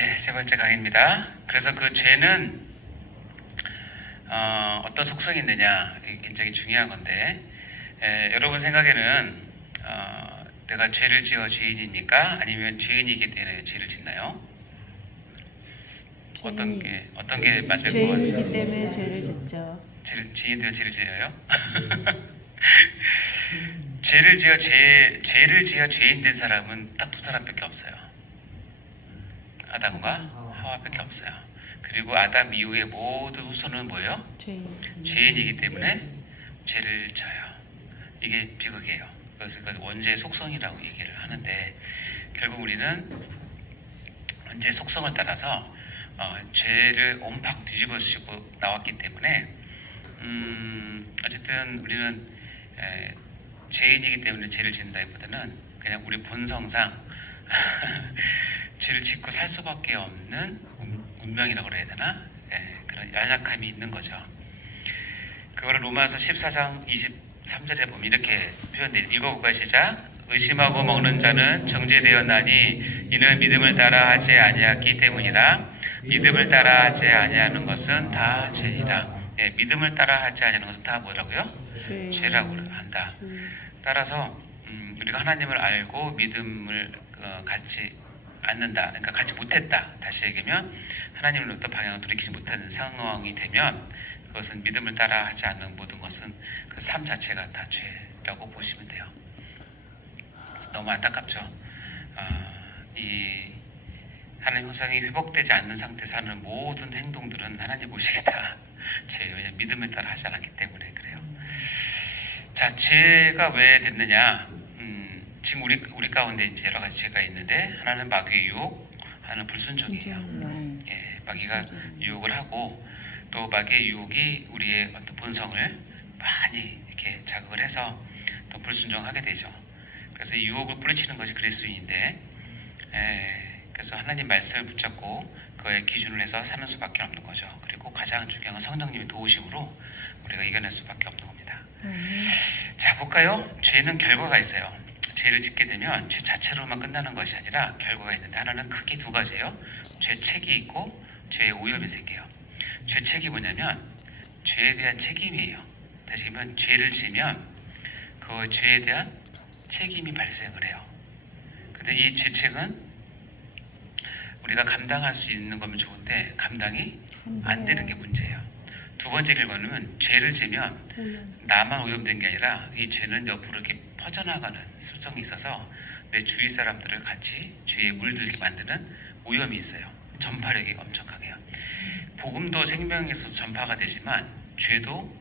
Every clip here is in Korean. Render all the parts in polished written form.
네, 세 번째 강의입니다. 그래서 그 죄는 어떤 속성이 있느냐, 이게 굉장히 중요한 건데, 여러분 생각에는 내가 죄를 지어 죄인입니까? 아니면 죄인이기 때문에 죄를 짓나요? 어떤 게 맞을 것 같아요? 죄인이기 때문에 죄를 짓죠. 죄인들 죄를 지어요? 죄를 지어 죄인 된 사람은 딱 두 사람밖에 없어요. 아담과 하와밖에 없어요. 그리고 아담 이후의 모든 후손은 뭐예요? 죄인이기 때문에 죄를 져요. 이게 비극이에요. 그것을 원죄의 속성이라고 얘기를 하는데, 결국 우리는 원죄의 속성을 따라서 죄를 옴팍 뒤집어쓰고 나왔기 때문에 어쨌든 우리는 죄인이기 때문에 죄를 짓는다기보다는 그냥 우리 본성상 죄를 짓고 살 수밖에 없는 운명이라고 그래야 되나? 그런 연약함이 있는 거죠. 그거를 로마서 14장 23절에 보면 이렇게 표현돼요. 읽어볼까요? 시작. 의심하고 먹는 자는 정죄되었나니 이는 믿음을 따라 하지 아니하기 때문이라. 믿음을 따라 하지 아니하는 것은 다 죄니라. 믿음을 따라 하지 아니하는 것은 다 뭐라고요? 죄라고 한다. 따라서 우리가 하나님을 알고 믿음을 갖지 않는다. 그러니까 갖지 못했다. 다시 얘기하면 하나님으로부터 방향을 돌이키지 못하는 상황이 되면 그것은 믿음을 따라 하지 않는 모든 것은 그 삶 자체가 다 죄라고 보시면 돼요. 그래서 너무 안타깝죠. 이 하나님 형상이 회복되지 않는 상태에서 하는 모든 행동들은 하나님 보시기에 다 죄예요. 왜냐하면 믿음을 따라 하지 않았기 때문에 그래요. 자, 죄가 왜 됐느냐? 지금 우리 가운데 이제 여러 가지 죄가 있는데, 하나는 마귀의 유혹, 하나는 불순종이에요. 마귀가 유혹을 하고, 또 마귀의 유혹이 우리의 어떤 본성을 많이 이렇게 자극을 해서 또 불순종하게 되죠. 그래서 이 유혹을 뿌리치는 것이 그리스도인인데, 그래서 하나님 말씀을 붙잡고 그의 기준을 해서 사는 수밖에 없는 거죠. 그리고 가장 중요한 건 성령님의 도우심으로 우리가 이겨낼 수밖에 없는 겁니다. 자, 볼까요? 죄는 결과가 있어요. 죄를 짓게 되면 죄 자체로만 끝나는 것이 아니라 결과가 있는데, 하나는 크게 두 가지예요. 죄책이 있고 죄의 오염이 생겨요. 죄책이 뭐냐면 죄에 대한 책임이에요. 다시 말하면 죄를 지면 그 죄에 대한 책임이 발생을 해요. 근데 이 죄책은 우리가 감당할 수 있는 거면 좋은데 감당이 안 되는 게 문제예요. 두 번째 결과는 죄를 지면 나만 오염된 게 아니라 이 죄는 옆으로 이렇게 퍼져나가는 습성이 있어서 내 주위 사람들을 같이 죄에 물들게 만드는 오염이 있어요. 전파력이 엄청 강해요. 복음도 생명에 있어서 전파가 되지만 죄도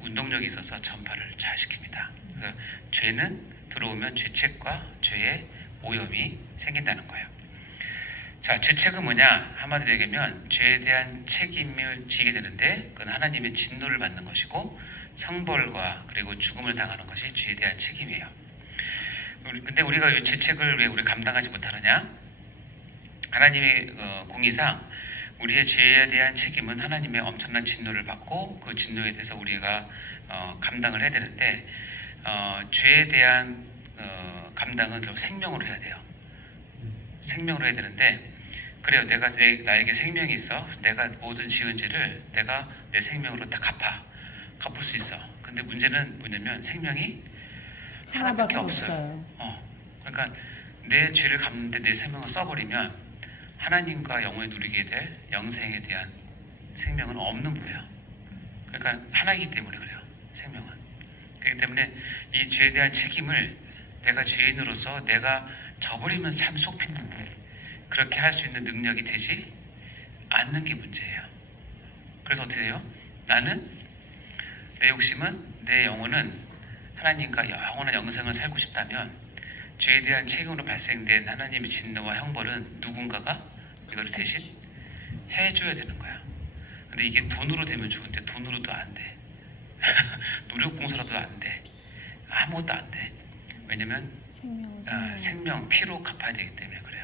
운동력이 있어서 전파를 잘 시킵니다. 그래서 죄는 들어오면 죄책과 죄의 오염이 생긴다는 거예요. 자, 죄책은 뭐냐? 한마디로 얘기하면 죄에 대한 책임을 지게 되는데, 그건 하나님의 진노를 받는 것이고 형벌과 그리고 죽음을 당하는 것이 죄에 대한 책임이에요. 근데 우리가 이 죄책을 왜 우리 감당하지 못하느냐? 하나님의 공의상 우리의 죄에 대한 책임은 하나님의 엄청난 진노를 받고 그 진노에 대해서 우리가 감당을 해야 되는데, 죄에 대한 감당은 결국 생명으로 해야 돼요. 생명으로 해야 되는데, 그래요. 나에게 생명이 있어. 내가 모든 지은 죄를 내가 내 생명으로 다 갚을 수 있어. 근데 문제는 뭐냐면 생명이 하나밖에 없어요. 그러니까 내 죄를 갚는데 내 생명을 써버리면 하나님과 영원히 누리게 될 영생에 대한 생명은 없는 거예요. 그러니까 하나이기 때문에 그래요. 생명은. 그렇기 때문에 이 죄에 대한 책임을 내가 죄인으로서 내가 져버리면 참 속편한데 그렇게 할 수 있는 능력이 되지 않는 게 문제예요. 그래서 어떻게 돼요? 나는 내 욕심은, 내 영혼은 하나님과 영원한 영생을 살고 싶다면 죄에 대한 책임으로 발생된 하나님의 진노와 형벌은 누군가가 이걸 대신 해줘야 되는 거야. 근데 이게 돈으로 되면 좋은데 돈으로도 안 돼. 노력 봉사로도 안 돼. 아무것도 안 돼. 왜냐면 생명, 피로 갚아야 되기 때문에 그래요.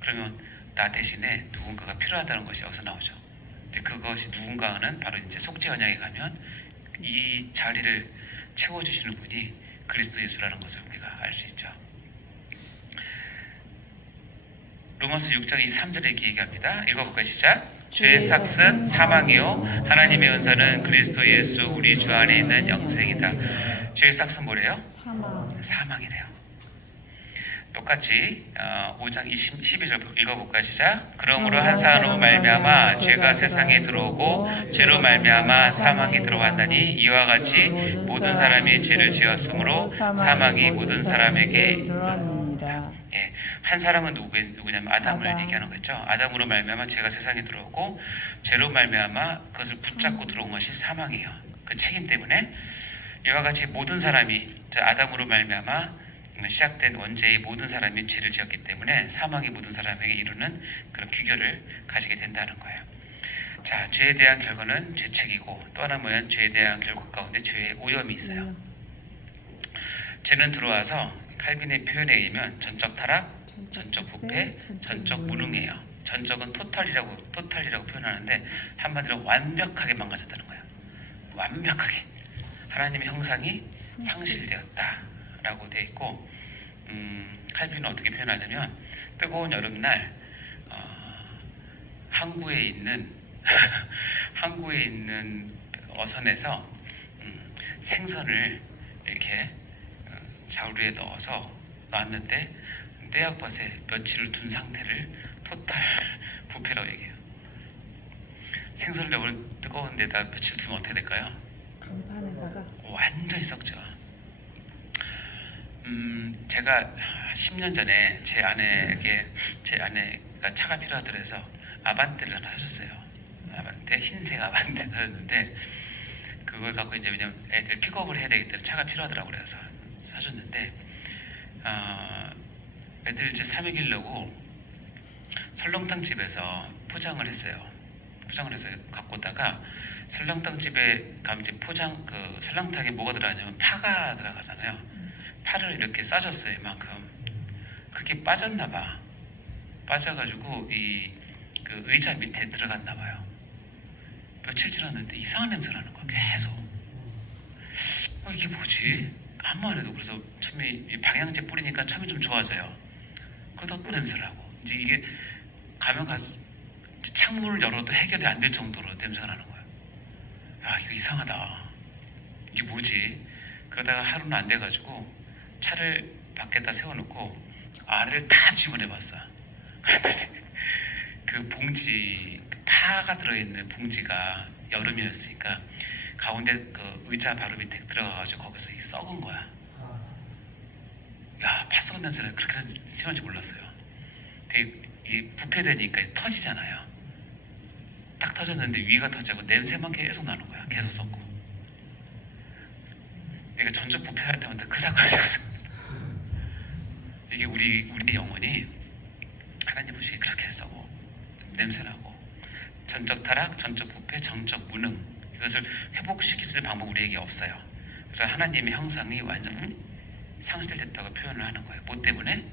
그러면 나 대신에 누군가가 필요하다는 것이 여기서 나오죠. 근데 그것이 누군가는 바로 이제 속죄 언약에 가면 이 자리를 채워주시는 분이 그리스도 예수라는 것을 우리가 알 수 있죠. 로마서 6장 23절에 이렇게 얘기합니다. 읽어볼까요? 시작. 죄의 삭은 사망이요 하나님의 은사는 그리스도 예수 우리 주 안에 있는 영생이다. 죄의 삭은 뭐래요? 사망이래요. 똑같이 5장 12절 읽어볼까요? 시작. 그러므로 한 사람으로 말미암아 죄가 세상에 들어오고 죄로 말미암아 사망이 들어왔나니 이와 같이 모든 사람이 죄를 지었으므로 사망이 모든 사람에게 이르렀느니라. 예, 한 사람은 누구냐면 아담을 얘기하는 거죠. 아담으로 말미암아 죄가 세상에 들어오고 죄로 말미암아 그것을 붙잡고 들어온 것이 사망이에요. 그 책임 때문에 이와 같이 모든 사람이 아담으로 말미암아 시작된 원죄의 모든 사람이 죄를 지었기 때문에 사망이 모든 사람에게 이루는 그런 규결을 가지게 된다는 거예요. 자, 죄에 대한 결과는 죄책이고 또 하나 뭐냐? 죄에 대한 결과 가운데 죄의 오염이 있어요. 죄는 들어와서 칼빈의 표현에 의하면 전적 타락, 전적 부패, 전적 무능해요. 전적은 토탈이라고 표현하는데 한마디로 완벽하게 망가졌다는 거예요. 완벽하게 하나님의 형상이 상실되었다라고 되어 있고, 칼빈은 어떻게 표현하냐면 뜨거운 여름날 항구에 있는 항구에 있는 어선에서 생선을 이렇게 자루에 넣어서 놨는데 떼약밭에 며칠을 둔 상태를 토탈 부패라고 얘기해요. 생선을 너무 뜨거운 데다 며칠 두면 어떻게 될까요? 강판에다가 완전히 썩죠. 제가 10년 전에 제 아내가 차가 필요하더라서 아반떼를 하나 사줬어요. 아반떼, 흰색 아반떼 사줬는데 그걸 갖고 이제 왜냐면 애들 픽업을 해야 되기 때문에 차가 필요하더라고 그래서 사줬는데 애들 이제 3일이려고 설렁탕 집에서 포장을 했어요. 포장을 해서 갖고 오다가 설렁탕 집에 가면 이제 설렁탕에 뭐가 들어가냐면 파가 들어가잖아요. 파를 이렇게 싸줬어요. 이만큼. 그게 빠졌나봐. 빠져가지고 그 의자 밑에 들어갔나봐요. 며칠 지났는데 이상한 냄새가 나는 거야. 계속. 이게 뭐지? 아무 안 해도. 그래서 처음에 방향제 뿌리니까 처음에 좀 좋아져요. 그러다 또 냄새를 하고. 이제 이게 가면 가서 창문을 열어도 해결이 안 될 정도로 냄새가 나는 거예요. 야, 이거 이상하다. 이게 뭐지? 그러다가 하루는 안 돼가지고 차를 밖에다 세워놓고 알을 다 집어내봤어. 그랬더니 그 봉지, 그 파가 들어있는 봉지가 여름이었으니까 가운데 그 의자 바로 밑에 들어가가지고 거기서 이게 썩은 거야. 야, 파 썩은 냄새는 그렇게 심한지 몰랐어요. 이게 부패되니까 터지잖아요. 딱 터졌는데 위가 터지고 냄새만 계속 나는 거야. 계속 썩고. 내가 전적 부패할 때마다 그 사건을 생각해서 이게 우리 영혼이 하나님 보시기에 그렇게 썩고 냄새나고 전적 타락, 전적 부패, 전적 무능 이것을 회복시킬 수 있는 방법 우리에게 없어요. 그래서 하나님의 형상이 완전 상실됐다고 표현을 하는 거예요. 뭐 때문에?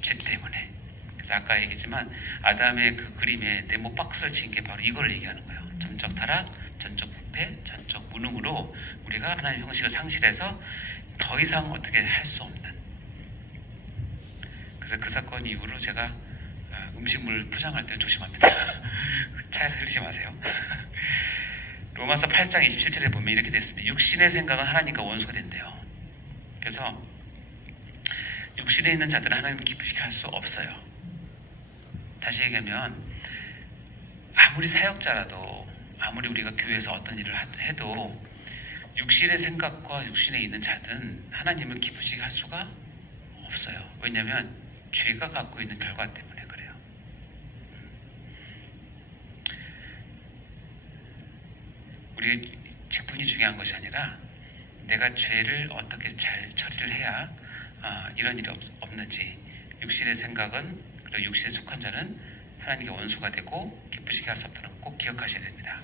죄 때문에. 그래서 아까 얘기했지만 아담의 그 그림에 네모 박스를 친 게 바로 이걸 얘기하는 거예요. 전적 타락, 전적 부패, 전적 무능으로 우리가 하나님의 형식을 상실해서 더 이상 어떻게 할 수 없는. 그래서 그 사건 이후로 제가 음식물 포장할 때 조심합니다. 차에서 흘리지 마세요. 로마서 8장 27절에 보면 이렇게 됐습니다. 육신의 생각은 하나님과 원수가 된대요. 그래서 육신에 있는 자들은 하나님을 기쁘시게 할 수 없어요. 다시 얘기하면 아무리 사역자라도 아무리 우리가 교회에서 어떤 일을 해도 육신의 생각과 육신에 있는 자든 하나님을 기쁘시게 할 수가 없어요. 왜냐하면 죄가 갖고 있는 결과 때문에 그래요. 우리 직분이 중요한 것이 아니라 내가 죄를 어떻게 잘 처리를 해야 이런 일이 없는지. 육신의 생각은 그리고 육신에 속한 자는 하나님께 원수가 되고 기쁘시게 할 수 없다는 거 꼭 기억하셔야 됩니다.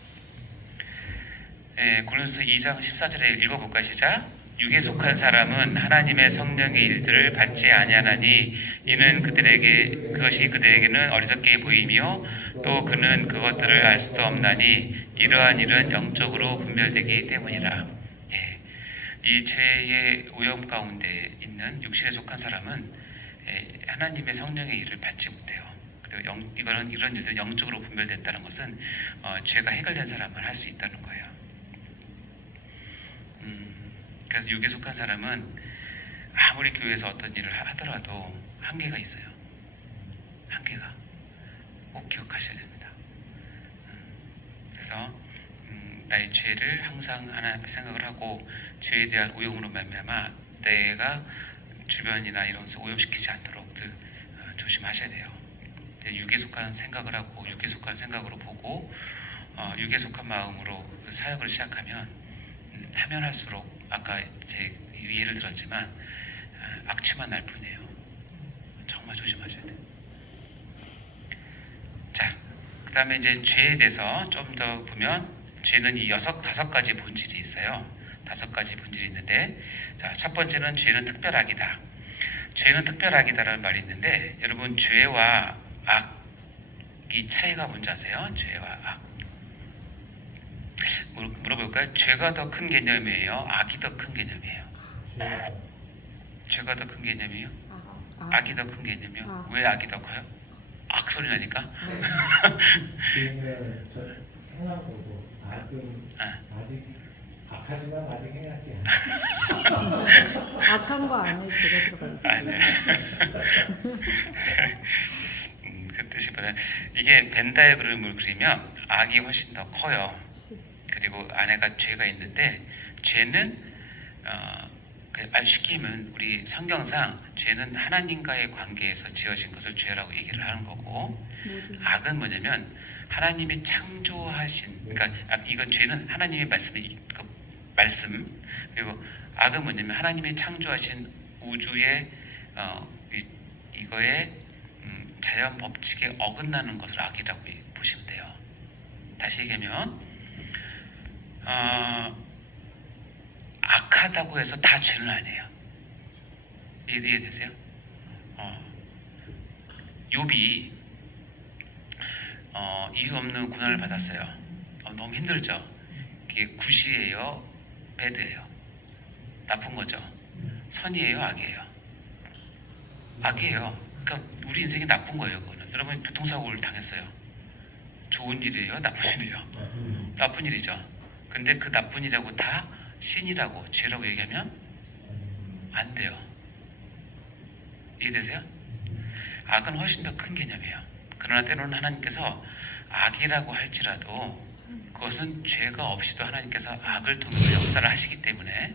고린도서 2장 14절에 읽어볼까요? 시작. 육에 속한 사람은 하나님의 성령의 일들을 받지 아니하나니 이는 그것이 그들에게는 어리석게 보이며 또 그는 그것들을 알 수도 없나니 이러한 일은 영적으로 분별되기 때문이라. 이 죄의 오염 가운데 있는 육신에 속한 사람은 하나님의 성령의 일을 받지 못해요. 그리고 이거는 이런 일들이 영적으로 분별된다는 것은 죄가 해결된 사람은 할 수 있다는 거예요. 그래서 육에 속한 사람은 아무리 교회에서 어떤 일을 하더라도 한계가 있어요. 한계가 꼭 기억하셔야 됩니다. 그래서 나의 죄를 항상 하나님 앞에 생각을 하고 죄에 대한 오염으로 말미암아 내가 주변이나 이런 것을 오염시키지 않도록 늘 조심하셔야 돼요. 육에 속한 생각을 하고 육에 속한 생각으로 보고 육에 속한 마음으로 사역을 시작하면 하면 할수록 아까 제 예를 들었지만 악취만 날 뿐이에요. 정말 조심하셔야 돼요. 자, 그 다음에 이제 죄에 대해서 좀 더 보면 죄는 이 다섯 가지 본질이 있어요. 5가지 본질이 있는데, 자, 첫 번째는 죄는 특별악이다. 죄는 특별악이다라는 말이 있는데, 여러분 죄와 악이 차이가 뭔지 아세요? 죄와 악. 물어볼까요? 죄가 더 큰 개념이에요? 악이 더 큰 개념이에요? 죄가 더 큰 개념이에요? 악이 더 큰 개념이요? 왜 악이 더 커요? 악 소리 나니까? 행하고도 악은 아직 악하지만 아직 행하지 악한 거 안에 죄가 들어가요. 네. 그 뜻이보다 이게 벤 다이어그램을 그리면 악이 훨씬 더 커요. 그리고 안에가 죄가 있는데 죄는 쉽게 하면 우리 성경상 죄는 하나님과의 관계에서 지어진 것을 죄라고 얘기를 하는 거고, 악은 뭐냐면 하나님이 창조하신, 그러니까 이건 죄는 하나님의 말씀, 그리고 악은 뭐냐면 하나님이 창조하신 우주의 이거의 자연 법칙에 어긋나는 것을 악이라고 보시면 돼요. 다시 얘기하면 악하다고 해서 다 죄는 아니에요. 이해되세요? 욥이 이유 없는 고난을 받았어요. 너무 힘들죠. 그게 굿이에요, 배드예요? 나쁜 거죠. 선이에요, 악이에요? 악이에요. 그러니까 우리 인생이 나쁜 거예요. 그거는. 여러분 교통사고를 당했어요. 좋은 일이에요, 나쁜 일이에요? 나쁜 일이죠. 근데 그 나쁜 일이라고 다 신이라고 죄라고 얘기하면 안 돼요. 이해되세요? 악은 훨씬 더 큰 개념이에요. 그러나 때로는 하나님께서 악이라고 할지라도 그것은 죄가 없이도 하나님께서 악을 통해서 역사를 하시기 때문에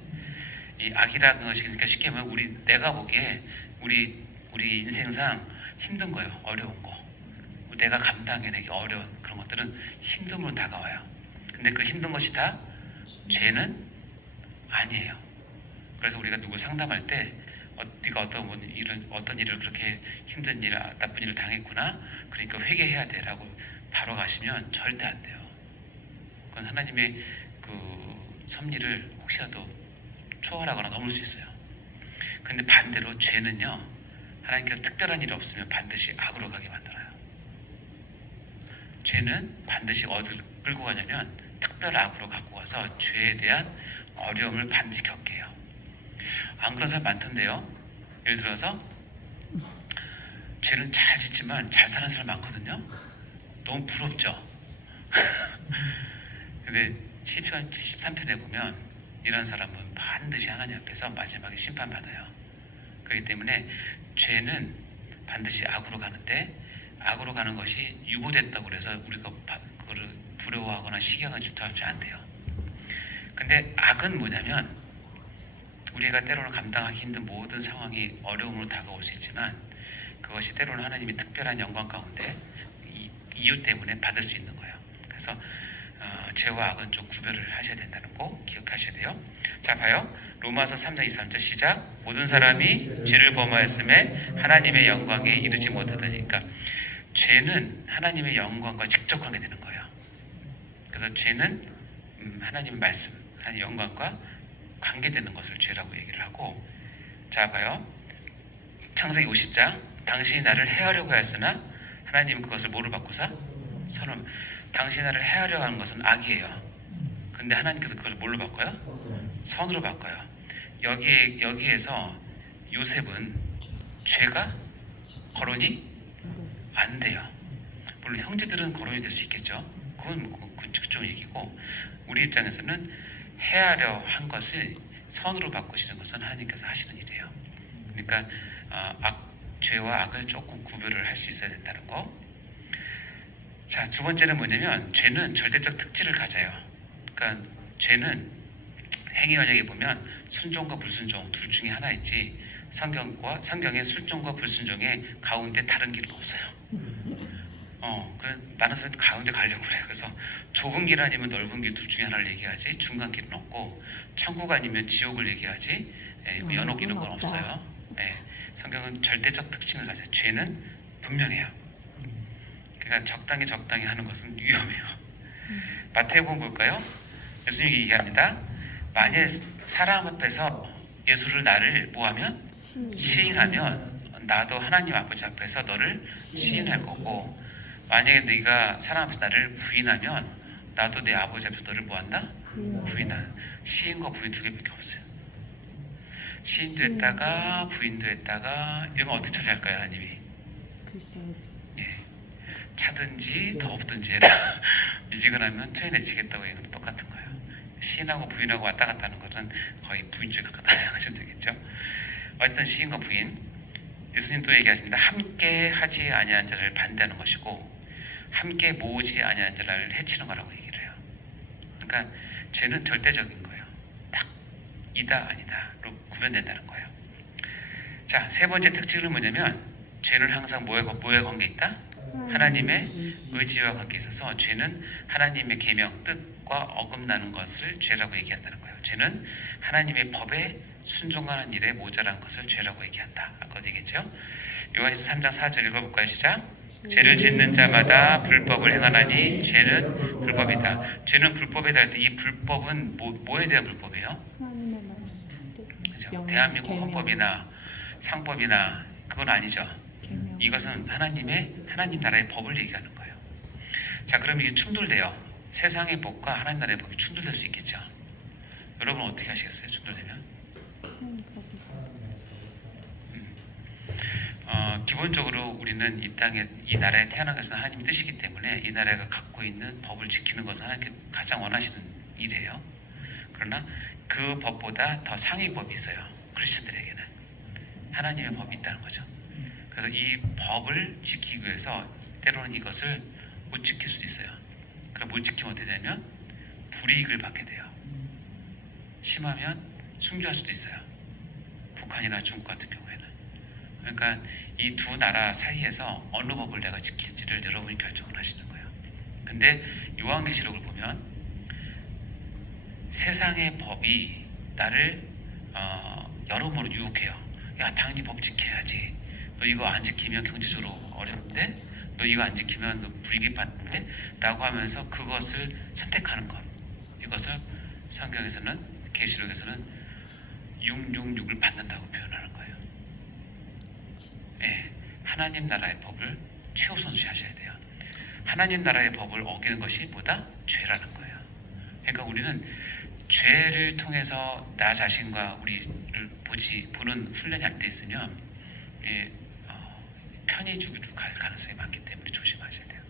이 악이라는 것이, 그러니까 쉽게 하면 내가 보기에 우리 인생상 힘든 거예요. 어려운 거. 내가 감당해내기 어려운 그런 것들은 힘듦으로 다가와요. 근데 그 힘든 것이 다 죄는 아니에요. 그래서 우리가 누구 상담할 때 네가 어떤 일을 그렇게 힘든 일, 나쁜 일을 당했구나, 그러니까 회개해야 돼라고 바로 가시면 절대 안 돼요. 그건 하나님의 그 섭리를 혹시라도 초월하거나 넘을 수 있어요. 근데 반대로 죄는요, 하나님께서 특별한 일이 없으면 반드시 악으로 가게 만들어요. 죄는 반드시 어디를 끌고 가냐면 특별 악으로 갖고 가서 죄에 대한 어려움을 반드시 겪게 해요. 안 그런 사람 많던데요. 예를 들어서 죄는 잘 짓지만 잘 사는 사람 많거든요. 너무 부럽죠. 근데 시편 73편에 보면 이런 사람은 반드시 하나님 앞에서 마지막에 심판받아요. 그렇기 때문에 죄는 반드시 악으로 가는데, 악으로 가는 것이 유보됐다고 그래서 우리가 그거를 부러워하거나 시기하거나 질투하지 않대요. 근데 악은 뭐냐면 우리가 때로는 감당하기 힘든 모든 상황이 어려움으로 다가올 수 있지만 그것이 때로는 하나님이 특별한 영광 가운데 이유 때문에 받을 수 있는 거예요. 그래서 죄와 악은 좀 구별을 하셔야 된다는 거 기억하셔야 돼요. 자, 봐요. 로마서 3장 23절 시작. 모든 사람이 죄를 범하였음에 하나님의 영광에 이르지 못하더니, 그러니까 죄는 하나님의 영광과 직접 관계되는 거예요. 그래서 죄는 하나님의 말씀, 하나님의 영광과 관계되는 것을 죄라고 얘기를 하고, 자, 봐요. 창세기 50장. 당신이 나를 해하려고 하였으나 하나님은 그것을 뭐로 바꾸사? 선을. 당신이 나를 해하려고 하는 것은 악이에요. 근데 하나님께서 그것을 뭘로 바꿔요? 선으로 바꿔요. 여기에서 요셉은 죄가 거론이 안 돼요. 물론 형제들은 거론이 될 수 있겠죠. 그건 그쪽 얘기고, 우리 입장에서는 해하려 한 것을 선으로 바꾸시는 것은 하나님께서 하시는 일이에요. 그러니까 죄와 악을 조금 구별을 할 수 있어야 된다는 거. 자, 두 번째는 뭐냐면 죄는 절대적 특질을 가져요. 그러니까 죄는 행위 언약에 보면 순종과 불순종 둘 중에 하나 있지, 성경에 순종과 불순종의 가운데 다른 길은 없어요. 그래서 많은 사람들이 가운데 가려고 그래요. 그래서 좁은 길 아니면 넓은 길 둘 중에 하나를 얘기하지, 중간 길은 없고, 천국 아니면 지옥을 얘기하지, 뭐 연옥 이런 건 없어요. 성경은 절대적 특징을 가져요. 죄는 분명해요. 그러니까 적당히 하는 것은 위험해요. 마태복음 볼까요? 예수님이 얘기합니다. 만약 사람 앞에서 나를 뭐하면 시인하면 나도 하나님 아버지 앞에서 너를 시인할 거고, 만약에 네가 사람 앞에서 나를 부인하면 나도 내 아버지 앞에서 너를 뭐한다? 부인한. 시인과 부인 두 개밖에 없어요. 시인도 했다가 부인도 했다가, 이런 건 어떻게 처리할까요, 하나님이? 차든지 더 없든지 해라. 미지근하면 토해내치겠다고, 이거는 똑같은 거예요. 시인하고 부인하고 왔다 갔다 하는 것은 거의 부인 쪽에 가깝다 생각하시면 되겠죠. 어쨌든 시인과 부인, 예수님 또 얘기하십니다. 함께 하지 아니한 자를 반대하는 것이고 함께 모으지 아니한 자를 해치는 거라고 얘기를 해요. 그러니까 죄는 절대적인 거예요. 딱 이다 아니다로 구분된다는 거예요. 자, 세 번째 특징은 뭐냐면, 죄는 항상 뭐에 관계 있다? 하나님의 의지와 관계 있어서 죄는 하나님의 계명, 뜻과 어긋나는 것을 죄라고 얘기한다는 거예요. 죄는 하나님의 법에 순종하는 일에 모자란 것을 죄라고 얘기한다. 아까도 얘기했죠. 요한일서 3장 4절 읽어볼까요? 시작. 죄를 짓는 자마다 불법을 행하나니 죄는 불법이다. 죄는 불법이다 할 때 이 불법은 뭐에 대한 불법이에요? 그렇죠? 대한민국 헌법이나 상법이나 그건 아니죠. 이것은 하나님 나라의 법을 얘기하는 거예요. 자, 그럼 이게 충돌돼요. 세상의 법과 하나님 나라의 법이 충돌될 수 있겠죠. 여러분 어떻게 하시겠어요? 충돌되면? 기본적으로 우리는 이 땅에, 이 나라에 태어난 것은 하나님의 뜻이기 때문에 이 나라가 갖고 있는 법을 지키는 것은 하나님께 가장 원하시는 일이에요. 그러나 그 법보다 더 상위 법이 있어요. 크리스천들에게는 하나님의 법이 있다는 거죠. 그래서 이 법을 지키기 위해서 때로는 이것을 못 지킬 수도 있어요. 그럼 못 지키면 어떻게 되냐면 불이익을 받게 돼요. 심하면 순교할 수도 있어요. 북한이나 중국 같은 경우에는. 그러니까 이 두 나라 사이에서 어느 법을 내가 지킬지를 여러분이 결정을 하시는 거예요. 근데 요한계시록을 보면 세상의 법이 나를 여러모로 유혹해요. 야, 당연히 법 지켜야지. 너 이거 안 지키면 경제적으로 어려운데, 너 이거 안 지키면 너 불이익 받는데, 라고 하면서 그것을 선택하는 것, 이것을 성경에서는, 계시록에서는 666을 받는다고 표현하는 거예요. 하나님 나라의 법을 최우선시하셔야 돼요. 하나님 나라의 법을 어기는 것이 뭐다? 죄라는 거예요. 그러니까 우리는 죄를 통해서 나 자신과 우리를 보는 훈련이 안 돼 있으면 편히 갈 가능성이 많기 때문에 조심하셔야 돼요.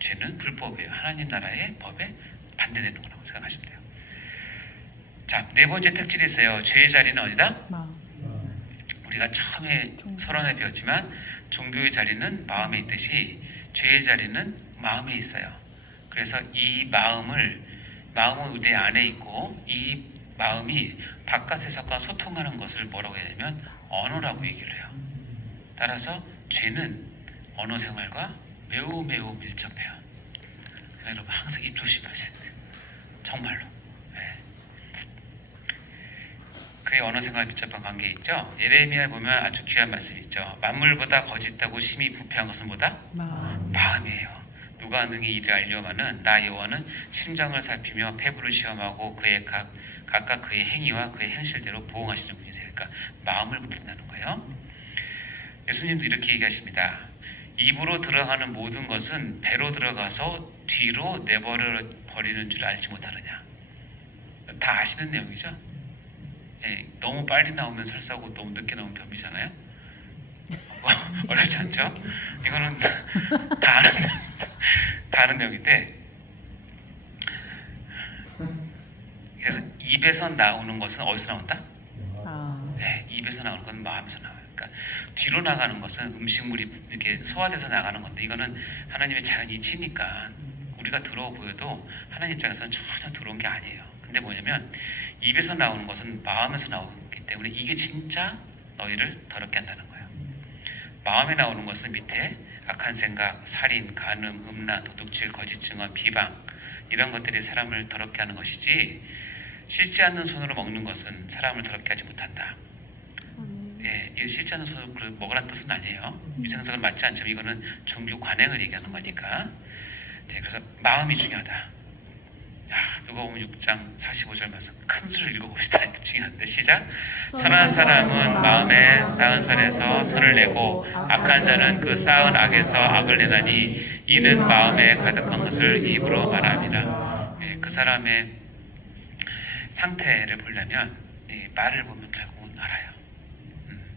죄는 불법이에요. 하나님 나라의 법에 반대되는 거라고 생각하시면 돼요. 자, 네 번째 특질이 있어요. 죄의 자리는 어디다? 우리가 처음에 서론에 배웠지만 종교의 자리는 마음에 있듯이 죄의 자리는 마음에 있어요. 그래서 이 마음은 내 안에 있고, 이 마음이 바깥 세상과 소통하는 것을 뭐라고 해야 되냐면 언어라고 얘기를 해요. 따라서 죄는 언어 생활과 매우 밀접해요. 그러니까 여러분 항상 입 조심하셔야 돼요. 정말로. 그의 언어 생활 밀접한 관계 있죠. 예레미야에 보면 아주 귀한 말씀 있죠. 만물보다 거짓되고 심히 부패한 것은 뭐다? 마음이에요. 누가 능히 이를 알려마는 나 여호와는 심장을 살피며 폐부를 시험하고 그의 각각 그의 행위와 그의 행실대로 보응하시는 분이세요. 그러니까 마음을 보는다는 거예요. 예수님도 이렇게 얘기하십니다. 입으로 들어가는 모든 것은 배로 들어가서 뒤로 내버려 버리는 줄 알지 못하느냐. 다 아시는 내용이죠. 너무 빨리 나오면 설사고 너무 늦게 나오면 변비잖아요. 어렵지 않죠? 이거는 다 아는 내용입니다. 다 아는 내용인데, 그래서 입에서 나오는 것은 어디서 나온다? 아, 네, 입에서 나오는 건 마음에서 나와요. 그러니까 뒤로 나가는 것은 음식물이 이렇게 소화돼서 나가는 건데, 이거는 하나님의 자연 이치니까 우리가 더러워 보여도 하나님 입장에서는 전혀 더러운 게 아니에요. 근데 뭐냐면 입에서 나오는 것은 마음에서 나오기 때문에 이게 진짜 너희를 더럽게 한다는 거예요. 마음에 나오는 것은 밑에 악한 생각, 살인, 간음, 음란, 도둑질, 거짓 증언, 비방 이런 것들이 사람을 더럽게 하는 것이지, 씻지 않는 손으로 먹는 것은 사람을 더럽게 하지 못한다. 예, 이 씻지 않는 손으로 먹으라는 뜻은 아니에요. 유생석을 맞지 않지만 이거는 종교 관행을 얘기하는 거니까. 이제 그래서 마음이 중요하다. 야, 누가 보면 6장 45절 말씀 큰 수를 읽어봅시다. 이거 중요한데, 시작. 선한 사람은 마음에 쌓은 선에서 선을 내고 악한 자는 그 쌓은 악에서 악을 내나니 이는 마음에 가득한 것을 입으로 말함이라. 예, 그 사람의 상태를 보려면 이 말을 보면 결국은 알아요.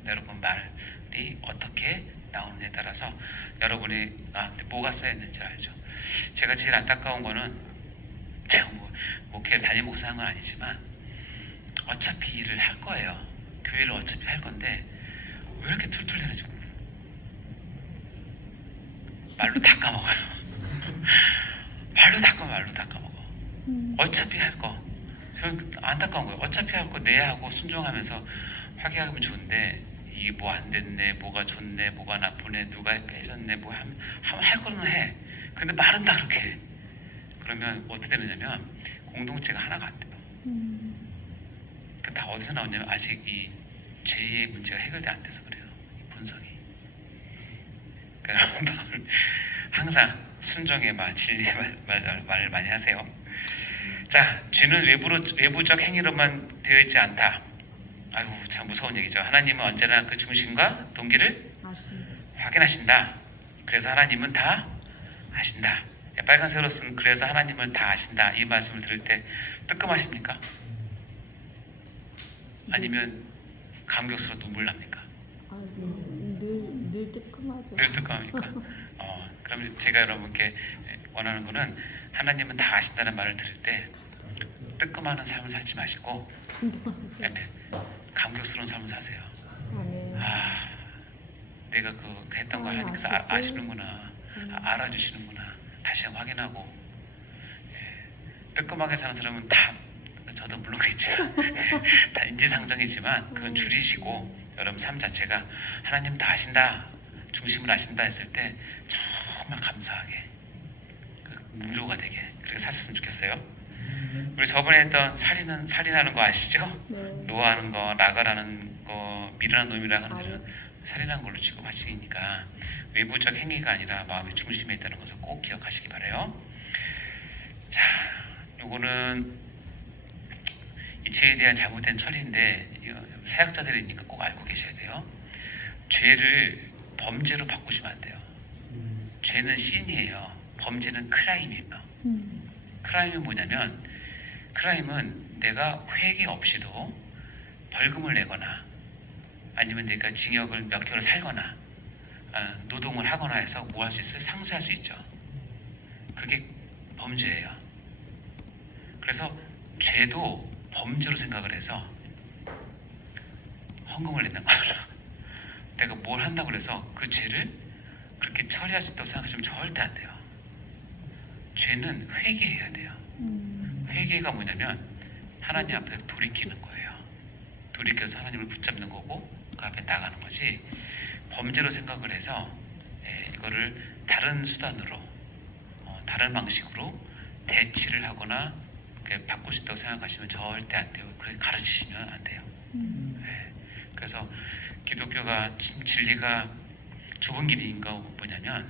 여러분 말이 어떻게 나오느냐에 따라서 여러분이 뭐가 쌓였는지 알죠. 제가 제일 안타까운 거는, 제가 교회를 다니면서 목사한 건 아니지만 어차피 일을 할 거예요. 교회를 어차피 할 건데 왜 이렇게 툴툴대는지 몰라요. 말로 다 까먹어요. 말로 다 까먹어. 어차피 할 거. 저는 안타까운 거예요. 어차피 할 거 내 하고 순종하면서 화기하면 좋은데, 이게 뭐 안 됐네, 뭐가 좋네, 뭐가 나쁘네, 누가 빼졌네, 뭐 할 거는 해. 근데 말은 다 그렇게 해. 그러면 어떻게 되느냐면 공동체가 하나가 안 돼요. 그 다 어디서 나오냐면 아직 이 죄의 문제가 해결돼 안 돼서 그래요. 이 본성이. 그러니까 여러분 항상 순종의 말, 진리의 말을 많이 하세요. 자, 죄는 외부적 행위로만 되어 있지 않다. 아이고, 참 무서운 얘기죠. 하나님은 언제나 그 중심과 동기를 확인하신다. 그래서 하나님은 다 아신다. 빨간색으로 쓴 그래서 하나님을 다 아신다, 이 말씀을 들을 때 뜨끔하십니까? 아니면 감격스러워 눈물 납니까? 늘 뜨끔하죠. 늘 뜨끔합니까? 그럼 제가 여러분께 원하는 거는, 하나님은 다 아신다는 말을 들을 때 뜨끔하는 삶을 살지 마시고 감격스러운 삶을 사세요. 아, 내가 그 했던 걸 하니까 아시는구나, 알아주시는구나, 다시 한번 확인하고. 뜨끔하게 사는 사람은 다, 저도 물론 그렇지만 다 인지상정이지만 그건 줄이시고, 여러분 삶 자체가 하나님 다 아신다, 중심을 아신다 했을 때 정말 감사하게 무료가 되게 그렇게 사셨으면 좋겠어요. 우리 저번에 했던 살인하는 거 아시죠? 네. 노하는 거, 나가라는 거, 미련한 놈이라 하는 사람은 살인한 걸로 취급하시니까 외부적 행위가 아니라 마음의 중심에 있다는 것을 꼭 기억하시기 바라요. 자, 요거는 이 죄에 대한 잘못된 처리인데, 사역자들이니까 꼭 알고 계셔야 돼요. 죄를 범죄로 바꾸시면 안 돼요. 죄는 씬이에요. 범죄는 크라임이에요. 크라임이 뭐냐면, 크라임은 내가 회개 없이도 벌금을 내거나 아니면 내가 징역을 몇 개월 살거나 노동을 하거나 해서 뭐 할 수 있어요? 상수할 수 있죠. 그게 범죄예요. 그래서 죄도 범죄로 생각을 해서 헌금을 낸다는 거예요. 내가 뭘 한다고 해서 그 죄를 그렇게 처리할 수 있다고 생각하시면 절대 안 돼요. 죄는 회개해야 돼요. 회개가 뭐냐면 하나님 앞에 돌이키는 거예요. 돌이켜서 하나님을 붙잡는 거고 그 앞에 나가는 거지, 범죄로 생각을 해서 이거를 다른 수단으로 다른 방식으로 대치를 하거나 이렇게 바꿀 수 있다고 생각하시면 절대 안 돼요. 그렇게 가르치시면 안 돼요. 그래서 기독교가 진리가 좁은 길인 거 뭐냐면,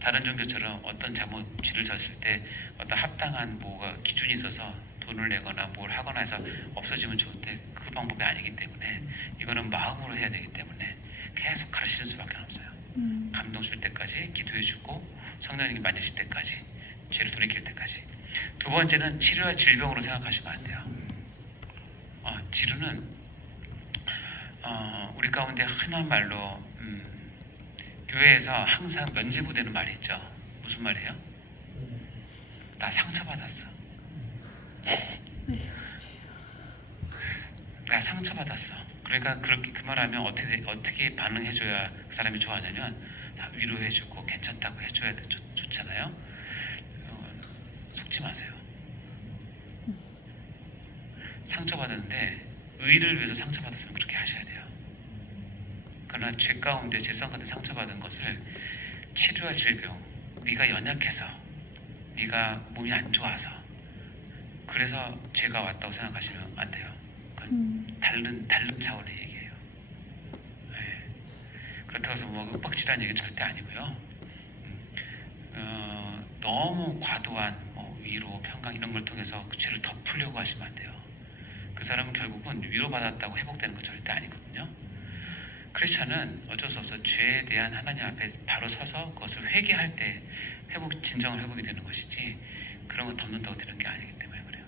다른 종교처럼 어떤 잘못 죄를 졌을 때 어떤 합당한 뭐가 기준이 있어서 돈을 내거나 뭘 하거나 해서 없어지면 좋은데, 그 방법이 아니기 때문에 이거는 마음으로 해야 되기 때문에 계속 가르치는 수밖에 없어요. 감동 줄 때까지 기도해주고 성령님이 만지실 때까지, 죄를 돌이킬 때까지. 두 번째는 치료할 질병으로 생각하시면 안 돼요. 치료는 우리 가운데 흔한 말로 교회에서 항상 면제부되는 말이 있죠. 무슨 말이에요? 나 상처받았어. 나 상처받았어. 그러니까 그렇게 그 말하면 어떻게 반응해줘야 그 사람이 좋아하냐면 다 위로해주고 괜찮다고 해줘야 좋잖아요. 속지 마세요. 상처받았는데 의를 위해서 상처받았으면 그렇게 하셔야 돼요. 그러나 죄 가운데 죄성 가운데 상처받은 것을 치료할 질병, 네가 연약해서, 네가 몸이 안 좋아서, 그래서 죄가 왔다고 생각하시면 안 돼요. 그건 다른 차원의 얘기예요. 네. 그렇다고 해서 뭐 윽박질한 얘기 절대 아니고요. 너무 과도한 뭐 위로, 평강 이런 걸 통해서 그 죄를 덮으려고 하시면 안 돼요. 그 사람은 결국은 위로받았다고 회복되는 건 절대 아니거든요. 크리스천은 어쩔 수 없어 죄에 대한 하나님 앞에 바로 서서 그것을 회개할 때 진정을 회복이 되는 것이지 그런 거 덮는다고 되는 게 아니기 때문에 그래요.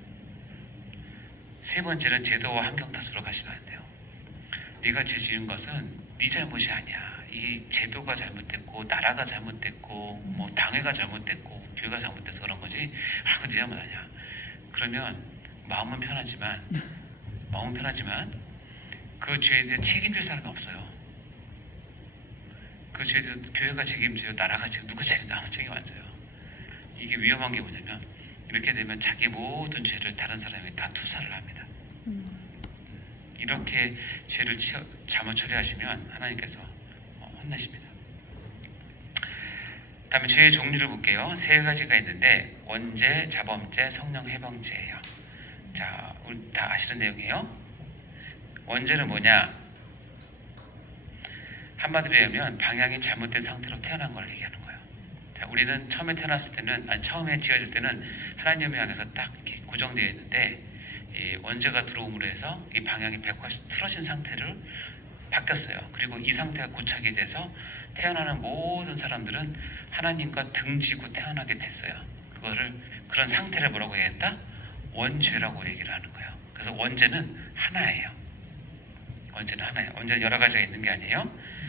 세 번째는 제도와 환경 탓으로 가시면 안 돼요. 네가 죄 지은 것은 네 잘못이 아니야. 이 제도가 잘못됐고 나라가 잘못됐고 뭐 당회가 잘못됐고 교회가 잘못돼서 그런 거지. 그거 네 잘못 아니야. 그러면 마음은 편하지만 그 죄에 대해 책임질 사람이 없어요. 그 죄에 대해서 교회가 책임져요, 나라가 누가 책임 안 져요. 이게 위험한 게 뭐냐면 이렇게 되면 자기 모든 죄를 다른 사람이 다 투사를 합니다. 이렇게 죄를 잘못 처리하시면 하나님께서 혼내십니다. 다음에 죄의 종류를 볼게요. 세 가지가 있는데 원죄, 자범죄, 성령해방죄예요. 자, 우리 다 아시는 내용이에요. 원죄는 뭐냐? 한마디로 얘기하면 방향이 잘못된 상태로 태어난 걸 얘기하는 거예요. 자, 우리는 처음에 태어났을 때는 처음에 지어질 때는 하나님을 향해서 딱 이렇게 고정되어 있는데 이 원죄가 들어옴으로 해서 이 방향이 180도 틀어진 상태를 바뀌었어요. 그리고 이 상태가 고착이 돼서 태어나는 모든 사람들은 하나님과 등지고 태어나게 됐어요. 그런 상태를 뭐라고 얘기했다? 원죄라고 얘기를 하는 거예요. 그래서 원죄는 하나예요. 원죄는 하나예요. 원죄는 여러 가지가 있는 게 아니에요.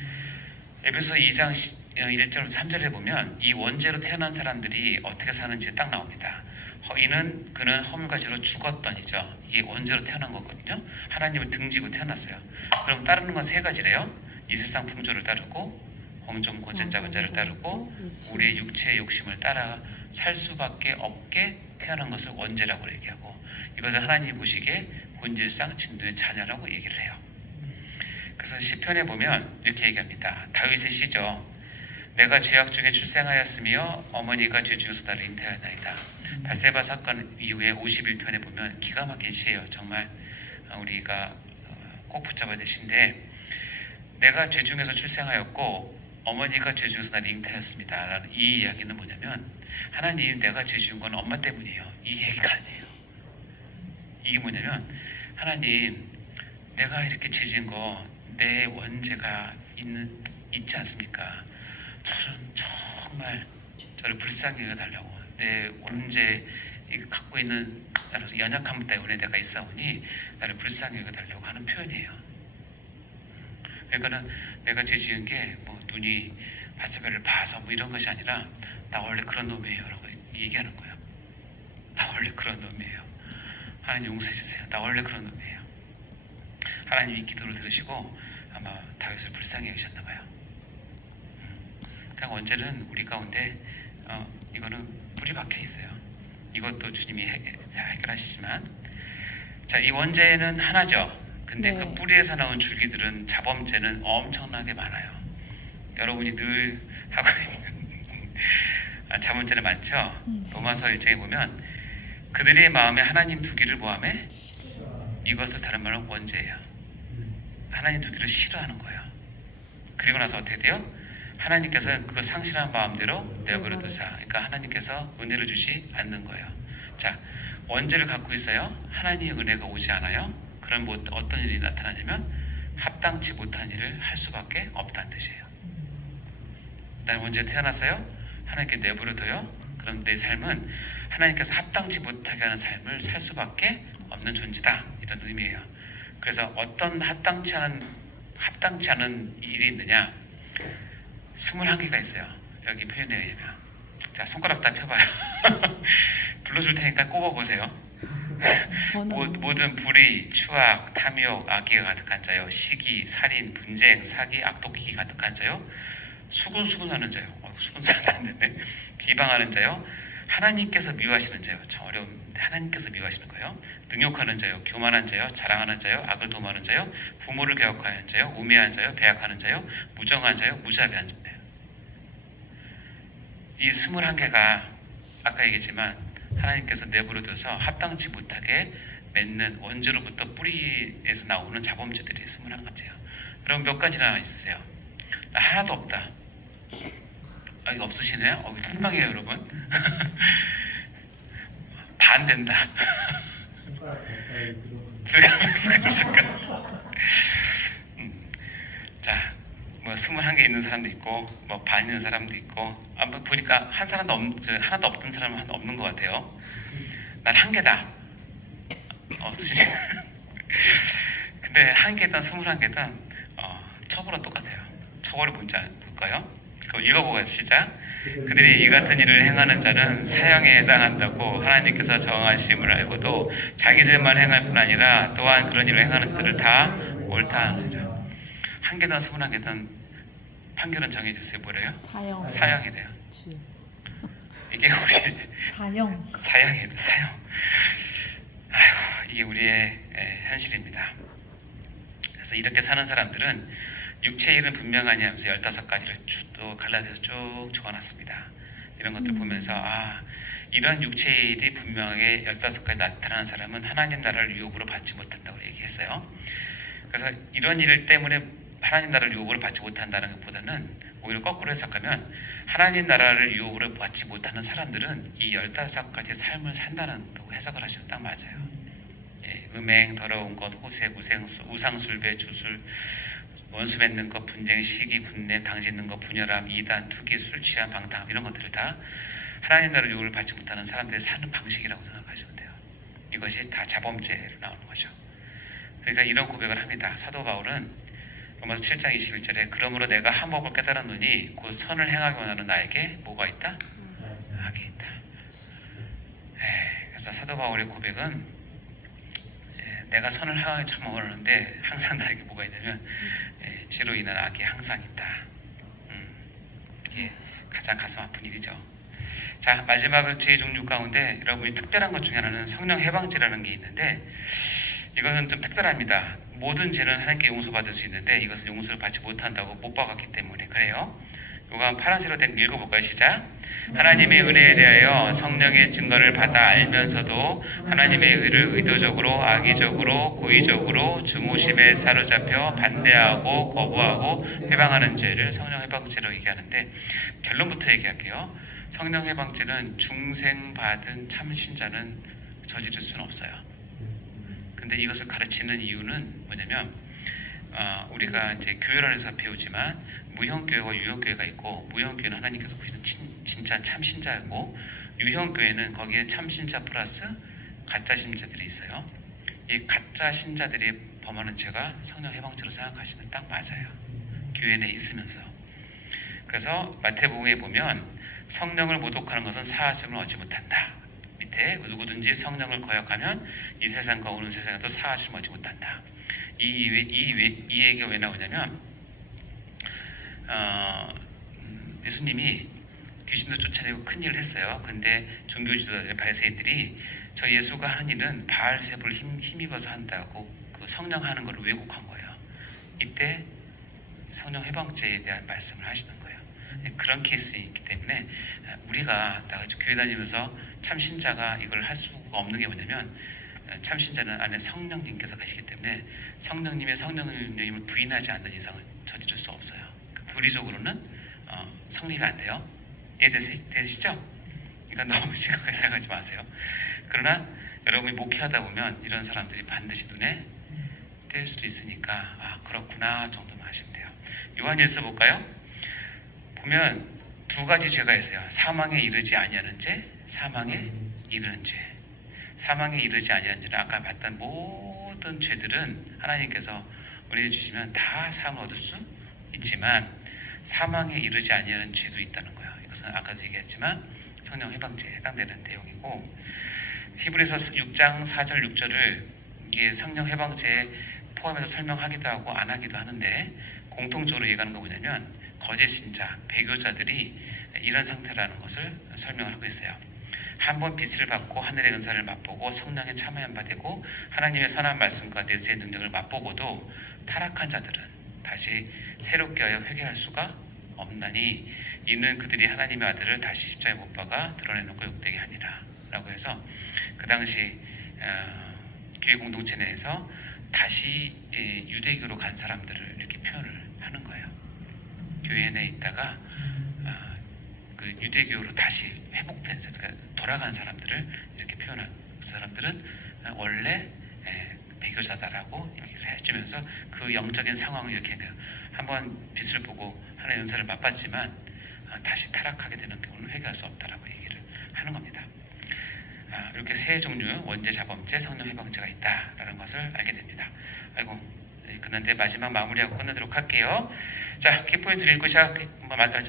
에베소 2장 1절 3절에 보면 이 원죄로 태어난 사람들이 어떻게 사는지 딱 나옵니다. 그는 허물과 죄로 죽었더니죠. 이게 원죄로 태어난 거거든요. 하나님을 등지고 태어났어요. 그럼 따르는 건 세 가지래요. 이 세상 풍조를 따르고 공정 권세 잡은 자를 따르고 우리의 육체의 욕심을 따라 살 수밖에 없게 태어난 것을 원죄라고 얘기하고 이것을 하나님이 보시기에 본질상 진노의 자녀라고 얘기를 해요. 그래서 시편에 보면 이렇게 얘기합니다. 다윗의 시죠. 내가 죄악 중에 출생하였으며 어머니가 죄 중에서 나를 잉태하였나이다. 바세바 사건 이후에 51편에 보면 기가 막힌 시예요. 정말 우리가 꼭 붙잡아야 될 시인데 내가 죄 중에서 출생하였고 어머니가 죄 중에서 나를 잉태하였습니다. 라는 이 이야기는 뭐냐면 하나님 내가 죄 지은 건 엄마 때문이에요. 이 얘기가 아니에요. 이게 뭐냐면 하나님 내가 이렇게 죄 지은 거 내 원죄가 있지 않습니까? 저는 정말 저를 불쌍히 여겨달라고 내 원죄 갖고 있는 연약함 때문에 내가 있사오니 나를 불쌍히 여겨달라고 하는 표현이에요. 그러니까는 내가 죄 지은 게 뭐 눈이 바세바를 봐서 뭐 이런 것이 아니라 나 원래 그런 놈이에요 라고 얘기하는 거예요. 나 원래 그런 놈이에요. 하나님 용서해 주세요. 나 원래 그런 놈이에요. 하나님 이 기도를 들으시고 아마 다윗을 불쌍히 여기셨나 봐요. 그냥 원죄는 우리 가운데 이거는 뿌리 박혀 있어요. 이것도 주님이 해결하시지만 자, 이 원죄는 하나죠. 근데 그 뿌리에서 나온 줄기들은 자범죄는 엄청나게 많아요. 여러분이 늘 하고 있는 자범죄는 많죠. 로마서 1장에 보면 그들의 마음에 하나님 두기를 뭐하매? 이것을 다른 말로 원죄예요. 하나님 두기를 싫어하는 거예요. 그리고 나서 어떻게 돼요? 하나님께서 그 상실한 마음대로 내버려 두사. 그러니까 하나님께서 은혜를 주지 않는 거예요. 자, 원죄를 갖고 있어요. 하나님의 은혜가 오지 않아요. 그럼 뭐 어떤 일이 나타나냐면 합당치 못한 일을 할 수밖에 없다는 뜻이에요. 난 원죄 태어났어요. 하나님께 내버려 둬요. 그럼 내 삶은 하나님께서 합당치 못하게 하는 삶을 살 수밖에 없는 존재다. 이런 의미예요. 그래서 어떤 합당치 않은 일이 있느냐? 21개가 있어요. 여기 표현에 의하면. 자, 자, 손가락 다 펴봐요. 불러줄 테니까 꼽아보세요. 모든 불의, 추악, 탐욕, 악의가 가득한 자요, 시기, 살인, 분쟁, 사기, 악독기 가득한 자요, 수군수군하는 자요. 수군수군 안 됐네. 비방하는 자요, 하나님께서 미워하시는 자요. 참 어려운데 하나님께서 미워하시는 거예요. 능욕하는 자요, 교만한 자요, 자랑하는 자요, 악을 도모하는 자요, 부모를 개혁하는 자요, 우매한 자요, 배약하는 자요, 무정한 자요, 무자비한 자예요. 이 21개가 아까 얘기했지만 하나님께서 내버려둬서 합당치 못하게 맺는 원죄로부터 뿌리에서 나오는 자범죄들이 21가지예요. 여러분 몇 가지나 있으세요? 나 하나도 없다. 아, 이거 없으시네요? 실망해요 여러분. 반 된다. 손가락 가까이 들어오면 그러니까 자, 뭐 21개 있는 사람도 있고 뭐 반 있는 사람도 있고 한번 보니까 한 사람도 하나도 없던 사람은 하나도 없는 것 같아요. 난 한 개다. 없으면 근데 한 개든 21개든 처벌은 똑같아요. 처벌이 뭔지 볼까요? 그거 읽어보고 시작. 그들이 이 같은 일을 행하는 자는 사형에 해당한다고 하나님께서 정하심을 알고도 자기들만 행할 뿐 아니라 또한 그런 일을 행하는 자들을 다 옳다 하느니라. 한 개든 21개든 판결은 정해졌어요. 뭐래요? 사형. 사형이 돼요. 주. 이게 우리 사형. 사형이에요. 사형. 아휴, 이게 우리의 현실입니다. 그래서 이렇게 사는 사람들은 육체의 일은 분명하니 하면서 15가지를 또 갈라디아서 쭉 적어놨습니다. 이런 것들 보면서 이런 육체의 일이 분명하게 15가지 나타나는 사람은 하나님 나라를 유업으로 받지 못한다고 얘기했어요. 그래서 이런 일 때문에 하나님 나라를 유업으로 받지 못한다는 것보다는 오히려 거꾸로 해석하면 하나님 나라를 유업으로 받지 못하는 사람들은 이 15가지 삶을 산다는 해석을 하시면 딱 맞아요. 예, 음행, 더러운 것, 호색, 우상술배, 주술, 원수 맺는 것, 분쟁, 시기, 분냄, 당짓는 것, 분열함, 이단, 투기, 술취함, 방탕 이런 것들을 다 하나님 나라를 유업을 받지 못하는 사람들이 사는 방식이라고 생각하시면 돼요. 이것이 다 자범죄로 나오는 거죠. 그러니까 이런 고백을 합니다. 사도 바울은 로마서 7장 21절에 그러므로 내가 한 법을 깨달았노니 곧 선을 행하기 원하는 나에게 뭐가 있다? 악이 있다. 그래서 사도 바울의 고백은 내가 선을 행하기 참 원하는데 항상 나에게 뭐가 있냐면 죄로 인한 악이 항상 있다. 이게 가장 가슴 아픈 일이죠. 자, 마지막으로 죄의 종류 가운데 여러분이 특별한 것 중에 하나는 성령 해방죄라는 게 있는데 이것은 좀 특별합니다. 모든 죄는 하나님께 용서받을 수 있는데 이것은 용서를 받지 못한다고 못 박았기 때문에 그래요. 이거 한 파란색으로 된 거 읽어볼까요? 시작. 하나님의 은혜에 대하여 성령의 증거를 받아 알면서도 하나님의 의를 의도적으로 악의적으로 고의적으로 중오심에 사로잡혀 반대하고 거부하고 회방하는 죄를 성령 해방죄로 얘기하는데 결론부터 얘기할게요. 성령 해방죄는 중생받은 참신자는 저지를 수는 없어요. 근데 이것을 가르치는 이유는 뭐냐면 우리가 이제 교회론에서 배우지만 무형교회와 유형교회가 있고 무형교회는 하나님께서 보시는 진짜 참신자고 유형교회는 거기에 참신자 플러스 가짜 신자들이 있어요. 이 가짜 신자들이 범하는 죄가 성령 해방죄로 생각하시면 딱 맞아요. 교회 내에 있으면서. 그래서 마태복음에 보면 성령을 모독하는 것은 사하심을 얻지 못한다. 밑에 누구든지 성령을 거역하면 이 세상과 오는 세상에도 사하심을 얻지 못한다. 이 얘기가 왜 나오냐면 예수님이 귀신도 쫓아내고 큰 일을 했어요. 근데 종교 지도자들 바리새인들이 저 예수가 하는 일은 바알세불 힘입어서 한다고 그 성령 하는 걸 왜곡한 거예요. 이때 성령 해방죄에 대한 말씀을 하시는 거예요. 그런 케이스이기 때문에 우리가 다 같이 교회 다니면서 참신자가 이걸 할 수가 없는 게 뭐냐면 참신자는 안에 성령님께서 계시기 때문에 성령님의 성령님을 부인하지 않는 이상은 저지를 수 없어요. 불의적으로는 성립이 안 돼요. 이해되시죠? 그러니까 너무 심각하게 생각하지 마세요. 그러나 여러분이 목회하다 보면 이런 사람들이 반드시 눈에 띌 수도 있으니까 그렇구나 정도만 하시면 돼요. 요한일서 볼까요? 보면 두 가지 죄가 있어요. 사망에 이르지 아니하는 죄, 사망에 이르는 죄. 사망에 이르지 아니하는 죄는 아까 봤던 모든 죄들은 하나님께서 은혜 주시면 다 사함을 얻을 수 있지만 사망에 이르지 아니하는 죄도 있다는 거예요. 이것은 아까도 얘기했지만 성령 해방제에 해당되는 내용이고, 히브리서 6장 4절 6절을 이게 성령 해방제에 포함해서 설명하기도 하고 안 하기도 하는데, 공통적으로 얘기하는 거 뭐냐면 거짓 신자, 배교자들이 이런 상태라는 것을 설명을 하고 있어요. 한번 빛을 받고 하늘의 은사를 맛보고 성령의 참여한 바 되고 하나님의 선한 말씀과 내세의 능력을 맛보고도 타락한 자들은 다시 새롭게 하여 회개할 수가 없나니 이는 그들이 하나님의 아들을 다시 십자가에 못 박아 드러내놓고 욕되게 하니라 라고 해서, 그 당시 교회 공동체 내에서 다시 유대교로 간 사람들을 이렇게 표현을 하는 거예요. 교회 내에 있다가 그 유대교로 다시 회복된, 그러니까 돌아간 사람들을 이렇게 표현한, 그 사람들은 원래 배교자다라고 얘기를 해주면서 그 영적인 상황을 이렇게 한번 빛을 보고 하나님의 은사를 맛봤지만 다시 타락하게 되는 경우는 회개할 수 없다라고 얘기를 하는 겁니다. 이렇게 세 종류 원죄, 자범죄, 성령 해방죄가 있다라는 것을 알게 됩니다. 아이고, 그런데 마지막 마무리하고 끝내도록 할게요. 자, 키포인트 읽고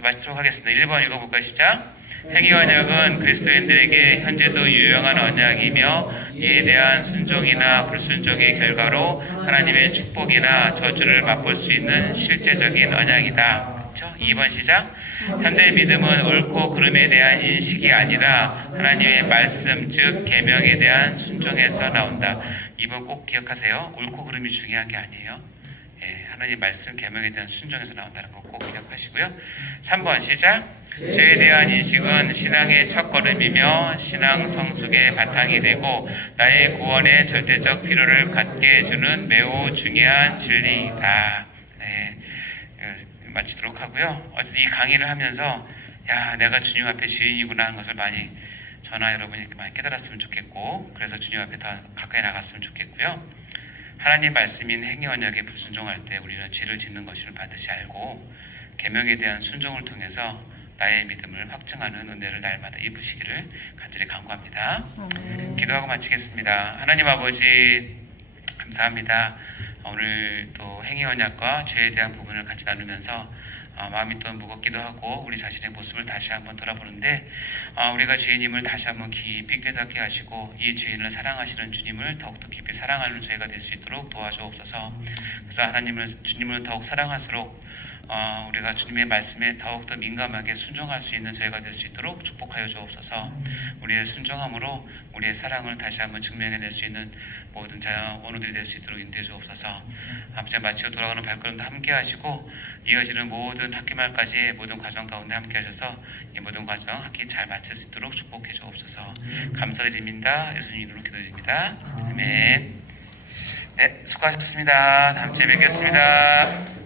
마치도록 하겠습니다. 1번 읽어볼까요? 시작. 행위 언약은 그리스도인들에게 현재도 유용한 언약이며 이에 대한 순종이나 불순종의 결과로 하나님의 축복이나 저주를 맛볼 수 있는 실제적인 언약이다. 그렇죠? 2번 시작. 현대 믿음은 옳고 그름에 대한 인식이 아니라 하나님의 말씀 즉 계명에 대한 순종에서 나온다. 2번 꼭 기억하세요. 옳고 그름이 중요한 게 아니에요. 하나님의 말씀 계명에 대한 순종에서 나온다는 거 꼭 기억하시고요. 3번 시작. 죄에 대한 인식은 신앙의 첫걸음이며 신앙 성숙의 바탕이 되고 나의 구원의 절대적 필요를 갖게 해주는 매우 중요한 진리이다. 마치도록 하고요. 어쨌든 이 강의를 하면서 내가 주님 앞에 죄인이구나 하는 것을 많이 저나 여러분이 많이 깨달았으면 좋겠고, 그래서 주님 앞에 더 가까이 나갔으면 좋겠고요. 하나님 말씀인 행위 언약에 불순종할 때 우리는 죄를 짓는 것을 반드시 알고 계명에 대한 순종을 통해서 나의 믿음을 확증하는 은혜를 날마다 입으시기를 간절히 간구합니다. 기도하고 마치겠습니다. 하나님 아버지 감사합니다. 오늘 또 행위 언약과 죄에 대한 부분을 같이 나누면서 마음이 또 무겁기도 하고 우리 자신의 모습을 다시 한번 돌아보는데, 우리가 죄인임을 다시 한번 깊이 깨닫게 하시고 이 죄인을 사랑하시는 주님을 더욱더 깊이 사랑하는 죄가 될 수 있도록 도와주옵소서. 그래서 주님을 더욱 사랑할수록 우리가 주님의 말씀에 더욱더 민감하게 순종할 수 있는 저희가 될 수 있도록 축복하여 주옵소서. 우리의 순종함으로 우리의 사랑을 다시 한번 증명해낼 수 있는 모든 원우들이 될 수 있도록 인도해 주옵소서. 아버지, 마치고 돌아가는 발걸음도 함께 하시고 이어지는 모든 학기 말까지의 모든 과정 가운데 함께 하셔서 이 모든 과정 학기 잘 마칠 수 있도록 축복해 주옵소서. 감사드립니다. 예수님 이름으로 기도드립니다. 아멘. 네, 수고하셨습니다. 다음 주에 뵙겠습니다.